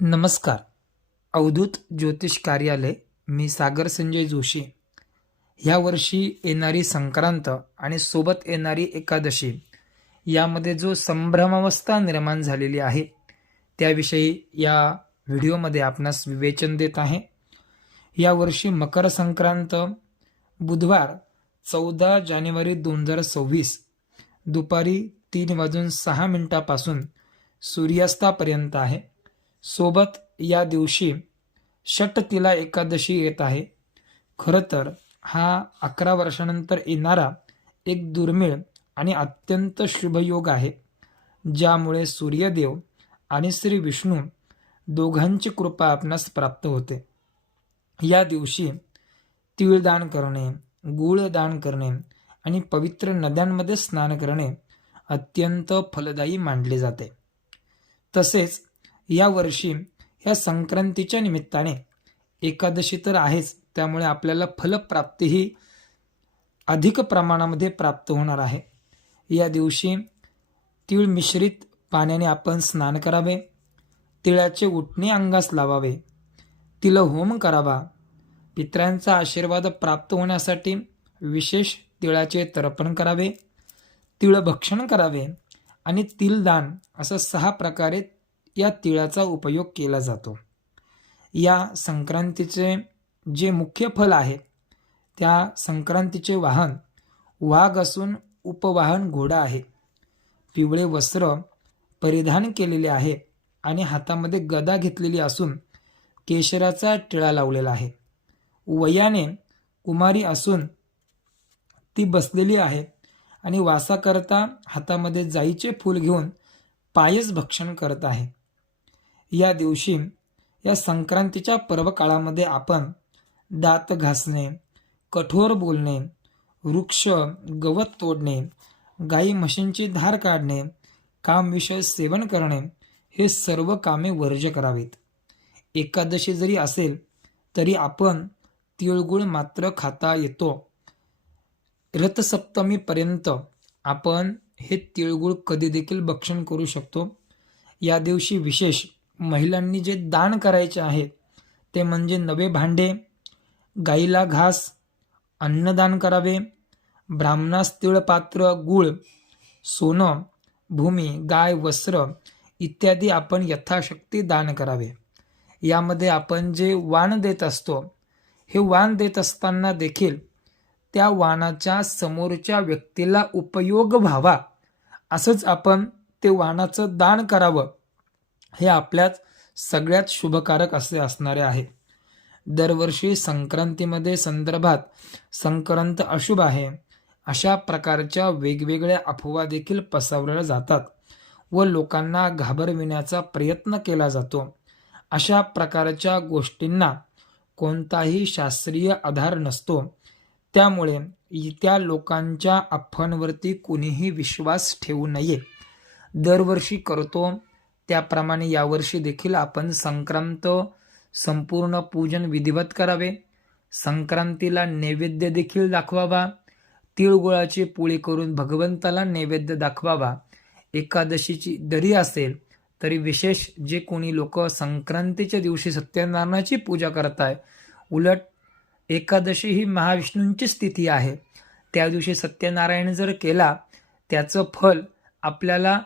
नमस्कार. अवधूत ज्योतिष कार्यालय. मी सागर संजय जोशी. ह्या वर्षी येणारी संक्रांत आणि सोबत येणारी एकादशी यामध्ये जो संभ्रमावस्था निर्माण झालेली आहे त्याविषयी या व्हिडिओमध्ये आपणास विवेचन देत आहे. या वर्षी मकर संक्रांत बुधवार 14 जानेवारी 2026 दुपारी 3:06 सूर्यास्तापर्यंत आहे. सोबत या दिवशी षटतिला एकादशी येत आहे. खरं तर हा 11 वर्षानंतर येणारा एक दुर्मिळ आणि अत्यंत शुभयोग आहे, ज्यामुळे सूर्यदेव आणि श्री विष्णू दोघांची कृपा आपणास प्राप्त होते. या दिवशी तिळदान करणे, गूळ दान करणे आणि पवित्र नद्यांमध्ये स्नान करणे अत्यंत फलदायी मानले जाते. तसेच या वर्षी या संक्रांतीच्या निमित्ताने एकादशी तर आहेच, त्यामुळे आपल्याला फलप्राप्तीही अधिक प्रमाणामध्ये प्राप्त होणार आहे. या दिवशी तीळ मिश्रित पाण्याने आपण स्नान करावे, तिळाचे उटणे अंगास लावावे, तिळ होम करावा. पितरांचा आशीर्वाद प्राप्त होण्यासाठी विशेष तिळाचे तर्पण करावे, तिळ भक्षण करावे आणि तिळदान असं 6 प्रकारे या तिळाचा उपयोग केला जातो. या संक्रांतीचे जे मुख्य फल आहे, त्या संक्रांतीचे वाहन वाघ असून उपवाहन घोडा आहे. पिवळे वस्त्र परिधान केलेले आहे आणि हातामध्ये गदा घेतलेली असून केशराचा टिळा लावलेला आहे. वयाने कुमारी असून ती बसलेली आहे आणि वासाकरता हातामध्ये जाईचे फूल घेऊन पायस भक्षण करत आहे. या दिवशी या संक्रांतीच्या पर्व काळामध्ये आपण दात घासणे, कठोर बोलणे, वृक्ष गवत तोडणे, गाई म्हशींची धार काढणे, कामविषय सेवन करणे हे सर्व कामे वर्ज्य करावीत. एकादशी जरी असेल तरी आपण तिळगुळ मात्र खाता येतो. रथसप्तमीपर्यंत आपण हे तिळगुळ कधी देखील भक्षण करू शकतो. या दिवशी विशेष महिलांनी जे दान करायचे आहे ते म्हणजे नवे भांडे, गाईला घास, अन्नदान करावे, ब्राह्मणास तिळपात्र, गूळ, सोनं, भूमी, गाय, वस्त्र इत्यादी आपण यथाशक्ती दान करावे. यामध्ये आपण जे वाण देत असतो, हे वाण देत असताना देखील त्या वाणाच्या समोरच्या व्यक्तीला उपयोग व्हावा असंच आपण ते वाणाचं दान करावं. हे आपल्याच सगळ्यात शुभकारक असे असणारे आहे. दरवर्षी संक्रांतीमध्ये संदर्भात संक्रांत अशुभ आहे अशा प्रकारच्या वेगवेगळ्या अफवा देखील पसरवल्या जातात व लोकांना घाबरविण्याचा प्रयत्न केला जातो. अशा प्रकारच्या गोष्टींना कोणताही शास्त्रीय आधार नसतो. त्यामुळे त्या लोकांच्या अफवांवरती कुणीही विश्वास ठेवू नये. दरवर्षी करतो त्याप्रमाणे यावर्षी देखील आपण संक्रांत संपूर्ण पूजन विधिवत करावे. संक्रांतीला नैवेद्य देखील दाखवावा. तिळगुळाची पोळी करून भगवंताला नैवेद्य दाखवावा. एकादशीची जरी असेल तरी विशेष जे कोणी लोक संक्रांतीच्या दिवशी सत्यनारायणाची पूजा करताय, उलट एकादशी ही महाविष्णूंची स्थिती आहे, त्या दिवशी सत्यनारायण जर केला त्याचं फल आपल्याला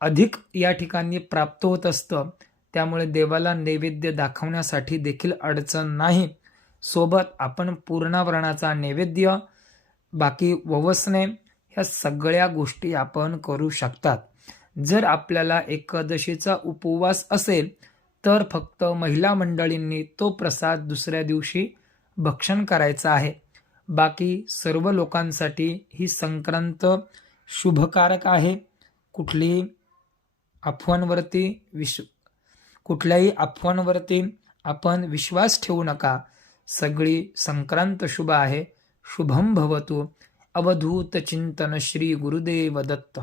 अधिक या ठिकाणी प्राप्त होत असतं. त्यामुळे देवाला नैवेद्य दाखवण्यासाठी देखील अडचण नाही. सोबत आपण पूर्णावरणाचा नैवेद्य, बाकी ववसणे ह्या सगळ्या गोष्टी आपण करू शकतात. जर आपल्याला एकादशीचा उपवास असेल तर फक्त महिला मंडळींनी तो प्रसाद दुसऱ्या दिवशी भक्षण करायचा आहे. बाकी सर्व लोकांसाठी ही संक्रांत शुभकारक आहे. कुठल्याही अफवांवरती आपण विश्वास ठेवू नका. सगळी संक्रांत शुभ आहे. शुभम भवतु. अवधूत चिंतन श्री गुरुदेव दत्त.